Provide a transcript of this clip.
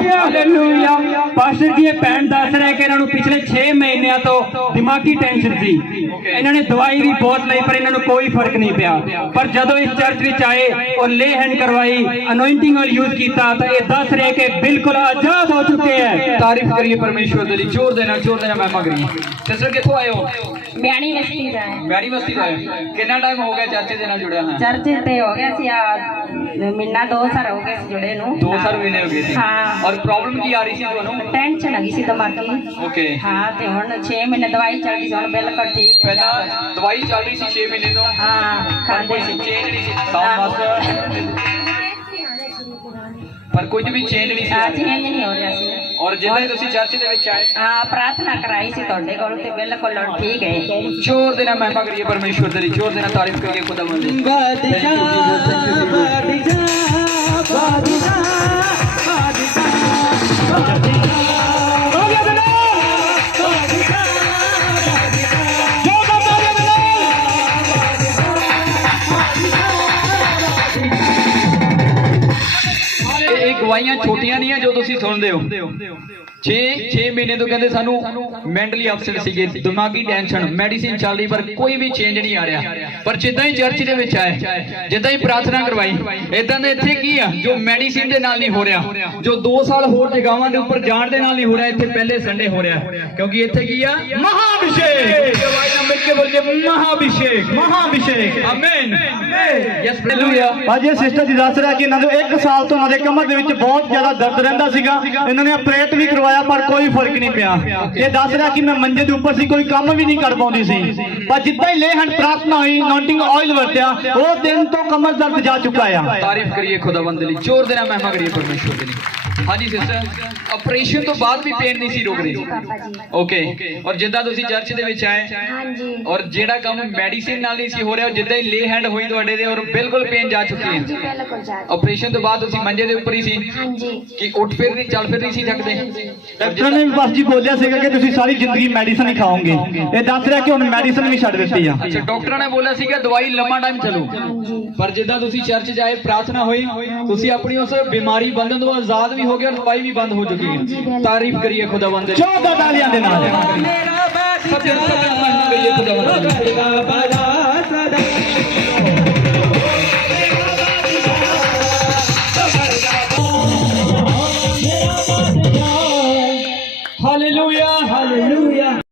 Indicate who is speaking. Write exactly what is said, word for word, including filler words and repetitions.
Speaker 1: Hallelujah. Pastor ਜੀ ਇਹ ਭੈਣ ਦੱਸ ਰਿਹਾ ਕਿ ਇਹਨਾਂ ਨੂੰ ਪਿਛਲੇ ਛੇ ਮਹੀਨਿਆਂ ਤੋਂ ਦਿਮਾਗੀ ਟੈਨਸ਼ਨ ਸੀ। ਇਹਨਾਂ ਨੇ ਦਵਾਈ ਵੀ ਬਹੁਤ ਲਈ ਪਰ ਇਹਨਾਂ ਨੂੰ ਕੋਈ ਫਰਕ ਨਹੀਂ ਪਿਆ। ਪਰ ਜਦੋਂ ਇਸ ਚਰਚ ਵਿੱਚ ਆਏ और ले हैंड करवाई, अनॉइंटिंग ऑयल यूज किया तो ये दस रहे के बिल्कुल आजाद हो चुके हैं।
Speaker 2: तारीफ करिए परमेश्वर दी, जोर देना जोर देना महिमा करिए। सिस्टर किथों आए हो?
Speaker 3: ਬਿਆਣੀ ਬਸਤੀ ਦਾ ਹੈ।
Speaker 2: ਬਿਆਣੀ ਬਸਤੀ ਦਾ ਹੈ। ਕਿੰਨਾ ਟਾਈਮ ਹੋ ਗਿਆ ਚਰਚ ਦੇ ਨਾਲ ਜੁੜਿਆ ਹਾਂ?
Speaker 3: ਚਰਚ ਤੇ ਹੋ ਗਿਆ ਸੀ ਆ ਮਹੀਨਾ ਦੋ ਸਾਲ ਹੋ ਗਏ ਸੀ ਜੁੜੇ ਨੂੰ।
Speaker 2: ਦੋ ਸਾਲ ਮਹੀਨੇ ਹੋ ਗਏ ਸੀ।
Speaker 3: ਹਾਂ।
Speaker 2: ਔਰ ਪ੍ਰੋਬਲਮ ਕੀ ਆ ਰਹੀ ਸੀ ਤੁਹਾਨੂੰ?
Speaker 3: ਟੈਨਸ਼ਨ ਹੈਗੀ ਸੀ ਦਿਮਾਗੀ।
Speaker 2: ਓਕੇ।
Speaker 3: ਹਾਂ ਤੇ ਹੁਣ ਛੇ ਮਹੀਨੇ ਦਵਾਈ ਚੱਲਦੀ ਸੀ, ਹੁਣ ਬਿਲਕੁਲ ਠੀਕ ਹੈ।
Speaker 2: ਪਹਿਲਾਂ ਦਵਾਈ ਚੱਲ ਰਹੀ ਸੀ ਛੇ ਮਹੀਨੇ ਤੋਂ।
Speaker 3: ਹਾਂ
Speaker 2: ਪਰ ਕੋਈ
Speaker 3: ਖਾਂਦੇ ਸੀ।
Speaker 2: ਚੇਂਜ ਨਹੀਂ ਸੀ ਸਾਊਂਡ ਮਾਸਟਰ, ਪਰ ਕੁਝ ਵੀ ਚੇਂਜ ਨਹੀਂ ਸੀ।
Speaker 3: ਆ ਚੇਂਜ ਨਹੀਂ ਹੋ ਰਿਹਾ ਸੀ।
Speaker 2: ਔਰ ਜਿੱਦਾਂ ਹੀ ਤੁਸੀਂ ਚਰਚ ਦੇ ਵਿੱਚ ਆਏ,
Speaker 3: ਹਾਂ ਪ੍ਰਾਰਥਨਾ ਕਰਾਈ ਸੀ ਤੁਹਾਡੇ ਕੋਲ ਤੇ ਬਿਲਕੁਲ ਹੁਣ ਠੀਕ ਹੈ।
Speaker 2: जोर देना महिमा करिए परमेश्वर दी, जोर देना तारीफ करिए खुदा मंदी। ਗਵਾਈਆਂ ਛੋਟੀਆਂ ਨਹੀਂ ਆ ਜੋ ਤੁਸੀਂ ਸੁਣਦੇ ਹੋ। ਛੇ ਛੇ ਮਹੀਨੇ ਤੋਂ ਕਹਿੰਦੇ ਸਾਨੂੰ ਮੈਂਟਲੀ ਅਪਸੈਟ ਸੀਗੇ, ਦਿਮਾਗੀ ਟੈਨਸ਼ਨ, ਮੈਡੀਸਿਨ ਚੱਲ ਰਹੀ ਪਰ ਕੋਈ ਵੀ ਚੇਂਜ ਨਹੀਂ ਆ ਰਿਹਾ। ਪਰ ਜਿੱਦਾਂ ਹੀ ਚਰਚ ਦੇ ਵਿੱਚ ਆਏ, ਜਿੱਦਾਂ ਹੀ ਪ੍ਰਾਰਥਨਾ ਕਰਵਾਈ, ਇਦਾਂ ਦੇ ਇੱਥੇ ਕੀ ਆ ਜੋ ਮੈਡੀਸਿਨ ਦੇ ਨਾਲ ਨਹੀਂ ਹੋ ਰਿਹਾ, ਜੋ ਦੋ ਸਾਲ ਹੋਰ ਜਗਾਵਾਂ ਦੇ ਉੱਪਰ ਜਾਣ ਦੇ ਨਾਲ ਨਹੀਂ ਹੋ ਰਿਹਾ, ਇੱਥੇ ਪਹਿਲੇ ਸੰਡੇ ਹੋ ਰਿਹਾ। ਕਿਉਂਕਿ ਇੱਥੇ ਕੀ ਆ? ਮਹਾਅਭਿਸ਼ੇਕ। ਮਿਲ ਕੇ ਬੋਲੀਏ ਮਹਾਅਭਿਸ਼ੇਕ, ਮਹਾਅਭਿਸ਼ੇਕ। ਆਮੀਨ। Yes hallelujah.
Speaker 1: ਅੱਜ ਇਹ ਸਿਸਟਰ ਜੀ ਦੱਸ ਰਿਹਾ ਕਿ ਇਹਨਾਂ ਨੂੰ ਇੱਕ ਸਾਲ ਤੋਂ ਉਹਨਾਂ ਦੇ ਕਮਰ ਦੇ ਵਿੱਚ ਬਹੁਤ ਜ਼ਿਆਦਾ ਦਰਦ ਰਹਿੰਦਾ ਸੀਗਾ। ਇਹਨਾਂ ਨੇ ਆਪਰੇਟ ਵੀ ਕਰਵਾਇਆ ਪਰ ਕੋਈ ਫਰਕ ਨਹੀਂ ਪਿਆ। ਇਹ ਦੱਸ ਰਿਹਾ ਕਿ ਮੈਂ ਮੰਜੇ ਦੇ ਉੱਪਰ ਸੀ, ਕੋਈ ਕੰਮ ਵੀ ਨਹੀਂ ਕਰ ਪਾਉਂਦੀ ਸੀ, ਪਰ ਜਿੱਦਾਂ ਹੀ ਲੇ ਹੈਂਡ ਪ੍ਰਾਰਥਨਾ ਹੋਈ, ਅਨੌਇੰਟਿੰਗ ਆਇਲ ਵਰਤਿਆ, ਉਹ ਦਿਨ ਤੋਂ ਕਮਰ ਦਰਦ ਜਾ ਚੁੱਕਾ ਆ।
Speaker 2: ਤਾਰੀਫ ਕਰੀਏ ਖੁਦਾਵੰਦ ਦੀ, ਜ਼ੋਰ ਦੇਣਾ महिमा करिए परमेश्वर ਦੀ। ਹਾਂਜੀ ਸਿਸਟਰ, ਆਪਰੇਸ਼ਨ ਤੋਂ ਬਾਅਦ ਵੀ ਪੇਨ ਨਹੀਂ ਸੀ ਰੁਕ ਰਹੀ? ਓਕੇ। ਔਰ ਜਿੱਦਾਂ ਤੁਸੀਂ ਚਰਚ ਦੇ ਵਿੱਚ ਆਏ,
Speaker 3: ਹਾਂਜੀ।
Speaker 2: ਔਰ ਜਿਹੜਾ ਕੰਮ ਮੈਡੀਸਿਨ ਨਾਲ ਨਹੀਂ ਸੀ ਹੋ ਰਿਹਾ, ਜਿੱਦਾਂ ਹੀ ਲੇ ਹੈਂਡ ਹੋਈ ਤੁਹਾਡੇ ਦੇ, ਔਰ ਬਿਲਕੁਲ ਪੇਨ ਜਾ ਚੁੱਕੀ ਹੈ।
Speaker 3: ਬਿਲਕੁਲ ਜਾ।
Speaker 2: ਆਪਰੇਸ਼ਨ ਤੋਂ ਬਾਅਦ ਤੁਸੀਂ ਮੰਜੇ ਦੇ ਉੱਪਰ ਹੀ ਸੀ?
Speaker 3: ਹਾਂਜੀ।
Speaker 2: ਕਿ ਉੱਠ ਫਿਰ ਨਹੀਂ, ਚੱਲ ਫਿਰ ਨਹੀਂ ਸੀ ਸਕਦੇ?
Speaker 1: ਡਾਕਟਰ ਨੇ ਵੀ ਬਸ ਜੀ ਬੋਲਿਆ ਸੀਗਾ ਕਿ ਤੁਸੀਂ ਸਾਰੀ ਜ਼ਿੰਦਗੀ ਮੈਡੀਸਨ ਹੀ ਖਾਓਗੇ। ਇਹ ਦੱਸ ਰਿਹਾ ਕਿ ਹੁਣ ਮੈਡੀਸਨ ਵੀ ਛੱਡ ਦਿੱਤੀ ਆ।
Speaker 2: ਅੱਛਾ, ਡਾਕਟਰਾਂ ਨੇ ਬੋਲਿਆ ਸੀਗਾ ਦਵਾਈ ਲੰਮਾ ਟਾਈਮ ਚੱਲੂ, ਪਰ ਜਿੱਦਾਂ ਤੁਸੀਂ ਚਰਚ ਜਾਏ, ਪ੍ਰਾਰਥਨਾ ਹੋਈ, ਤੁਸੀਂ ਆਪਣੀ ਉਸ ਬਿਮਾਰੀ ਬੰਧਨ ਤੋਂ ਆਜ਼ਾਦ ਵੀ ਹੋ ਗਏ ਔਰ ਦਵਾਈ ਵੀ ਬੰਦ ਹੋ ਚੁੱਕੀ ਹੈ। ਤਾਰੀਫ ਕਰੀਏ ਖੁਦਾਵੰਦ ਦੀ,
Speaker 1: ਚੌਦਾਂ ਤਾਲੀਆਂ ਦੇ ਨਾਲ।
Speaker 2: ਸਭ ਜਨ ਸਭ ਜਨ महिमा करिए खुदावंद की।